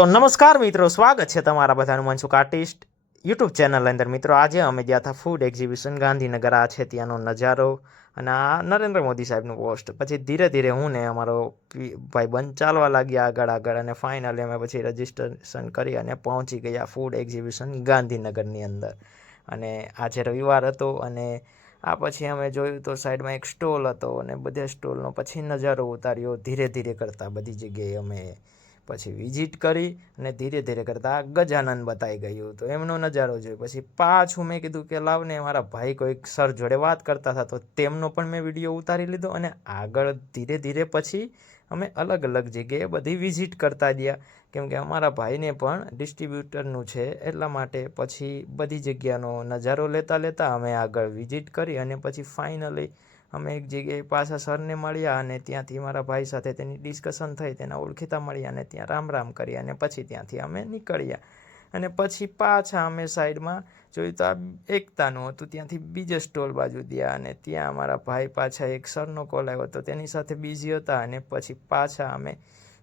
તો નમસ્કાર મિત્રો, સ્વાગત છે તમારા બધાનું મનસુખ આર્ટિસ્ટ યુટ્યુબ ચેનલ અંદર. મિત્રો આજે અમે ગયા હતા ફૂડ એક્ઝિબિશન ગાંધીનગર. આ છે ત્યાંનો નજારો અને આ નરેન્દ્ર મોદી સાહેબનું પોસ્ટ. પછી ધીરે ધીરે હું ને અમારો ભાઈ બંધ ચાલવા લાગ્યા આગળ અને ફાઇનલી અમે પછી રજિસ્ટ્રેશન કરી અને પહોંચી ગયા ફૂડ એક્ઝિબિશન ગાંધીનગરની અંદર. અને આજે રવિવાર હતો અને આ પછી અમે જોયું તો સાઈડમાં એક સ્ટોલ હતો અને બધા સ્ટોલનો પછી નજારો ઉતાર્યો. ધીરે ધીરે કરતાં બધી જગ્યાએ અમે પછી વિઝિટ કરી અને ધીરે ધીરે કરતાં ગજાનન બતાવી ગયું તો એમનો નજારો જોયો. પછી પાછું મેં કીધું કે લાવને, મારા ભાઈ કોઈક સર જોડે વાત કરતા હતા તો તેમનો પણ મેં વિડીયો ઉતારી લીધો અને આગળ ધીરે ધીરે પછી અમે અલગ અલગ જગ્યાએ બધી વિઝિટ કરતા ગયા, કેમ કે અમારા ભાઈને પણ ડિસ્ટ્રીબ્યુટરનું છે એટલા માટે. પછી બધી જગ્યાનો નજારો લેતા અમે આગળ વિઝિટ કરી અને પછી ફાઇનલી અમે એક જગ્યાએ પાછા સરને મળ્યા અને ત્યાંથી મારા ભાઈ સાથે તેની ડિસ્કશન થઈ, તેના ઓળખીતા મળ્યા અને ત્યાં રામ રામ કરી અને પછી ત્યાંથી અમે નીકળ્યા. અને પછી પાછા અમે સાઈડમાં જોયું તો આ એકતાનું હતું, ત્યાંથી બીજે સ્ટોલ બાજુ ગયા અને ત્યાં અમારા ભાઈ પાછા એક સરનો કોલ આવ્યો તો તેની સાથે બિઝી હતા અને પછી પાછા અમે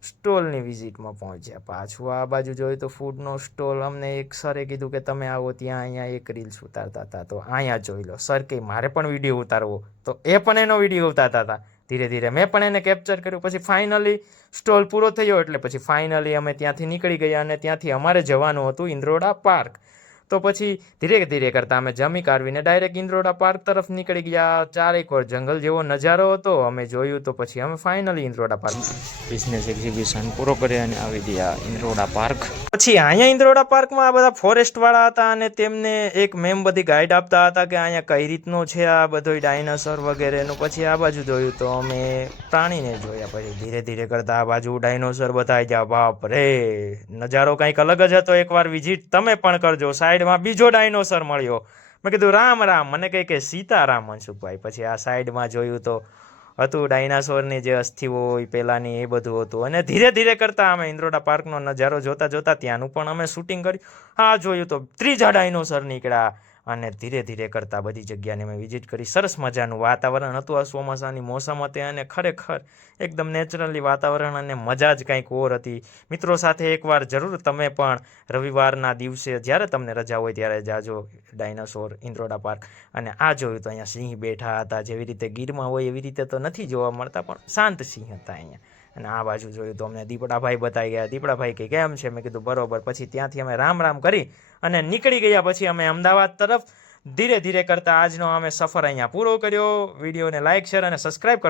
સ્ટોલની વિઝિટમાં પહોંચ્યા. પાછું આ બાજુ જોયું તો ફૂડનો સ્ટોલ. અમને એક સરે કીધું કે તમે આવો, ત્યાં અહીંયા એક રીલ્સ ઉતારતા હતા તો અહીંયા જોઈ લો. સર કે મારે પણ વિડીયો ઉતારવો, તો એ પણ એનો વિડીયો ઉતારતા હતા. ધીરે ધીરે મેં પણ એને કેપ્ચર કર્યું. પછી ફાઇનલી સ્ટોલ પૂરો થયો એટલે પછી ફાઇનલી અમે ત્યાંથી નીકળી ગયા અને ત્યાંથી અમારે જવાનું હતું ઇન્દ્રોડા પાર્ક. તો પછી ધીરે ધીરે કરતાં અમે જમી કાઢવીને ડાયરેક્ટ ઇન્દ્રોડા પાર્ક તરફ નીકળી ગયા. ચારેક વાર જંગલ જેવો નજારો હતો અમે જોયું તો પછી અમે finally Indroda park business exhibition પૂરો કરી અને આવી ગયા ઇન્દ્રોડા પાર્ક. પછી અહીંયા ઇન્દ્રોડા પાર્કમાં આ બધા ફોરેસ્ટવાળા હતા અને તેમને એક મેમ બધી ગાઈડ આપતા હતા કે અહીંયા કઈ રીતનું છે આ બધો ડાયનાસોર વગેરેનું. પછી આ બાજુ જોયું તો અમે પ્રાણીને જોયા. પછી ધીરે ધીરે કરતાં આ બાજુ ડાયનોસોર બતાવી ગયા. બાપ રે, નજારો કંઈક અલગ જ હતો. એકવાર વિઝિટ તમે પણ કરજો. સાઈડમાં બીજો ડાયનોસર મળ્યો. મેં કીધું રામ રામ, મને કહે કે સીતારામ મનસુખભાઈ. પછી આ સાઈડમાં જોયું તો હતું ડાયનાસોરની જે અસ્થિ હોય પહેલાંની એ બધું હતું. અને ધીરે ધીરે કરતાં અમે ઇન્દ્રોડા પાર્કનો નજારો જોતા ત્યાંનું પણ અમે શૂટિંગ કર્યું. આ જોયું તો ત્રીજા ડાયનોસર નીકળ્યા અને ધીરે ધીરે કરતાં બધી જગ્યાને મેં વિઝિટ કરી. સરસ મજાનું વાતાવરણ હતું. આ ચોમાસાની મોસમ હતી અને ખરેખર એકદમ નેચરલી વાતાવરણ અને મજા જ કંઈક ઓર હતી. મિત્રો સાથે એકવાર જરૂર તમે પણ રવિવારના દિવસે જ્યારે તમને રજા હોય ત્યારે જાજો ડાયનાસોર ઇન્દ્રોડા પાર્ક. અને આ જોયું તો અહીંયા સિંહ બેઠા હતા. જેવી રીતે ગીરમાં હોય એવી રીતે તો નથી જોવા મળતા, પણ શાંત સિંહ હતા અહીંયા. અને આ બાજુ જોયું તો અમને દીપડાભાઈ બતાવી ગયા. દીપડાભાઈ કે કેમ છે? મેં કીધું બરોબર. પછી ત્યાંથી અમે રામ રામ કરી અને નીકળી ગયા. પછી અમે અમદાવાદ તરફ ધીરે ધીરે કરતાં આજનો અમે સફર અહીંયા પૂરો કર્યો. વિડીયોને લાઇક, શેર અને સબસ્ક્રાઈબ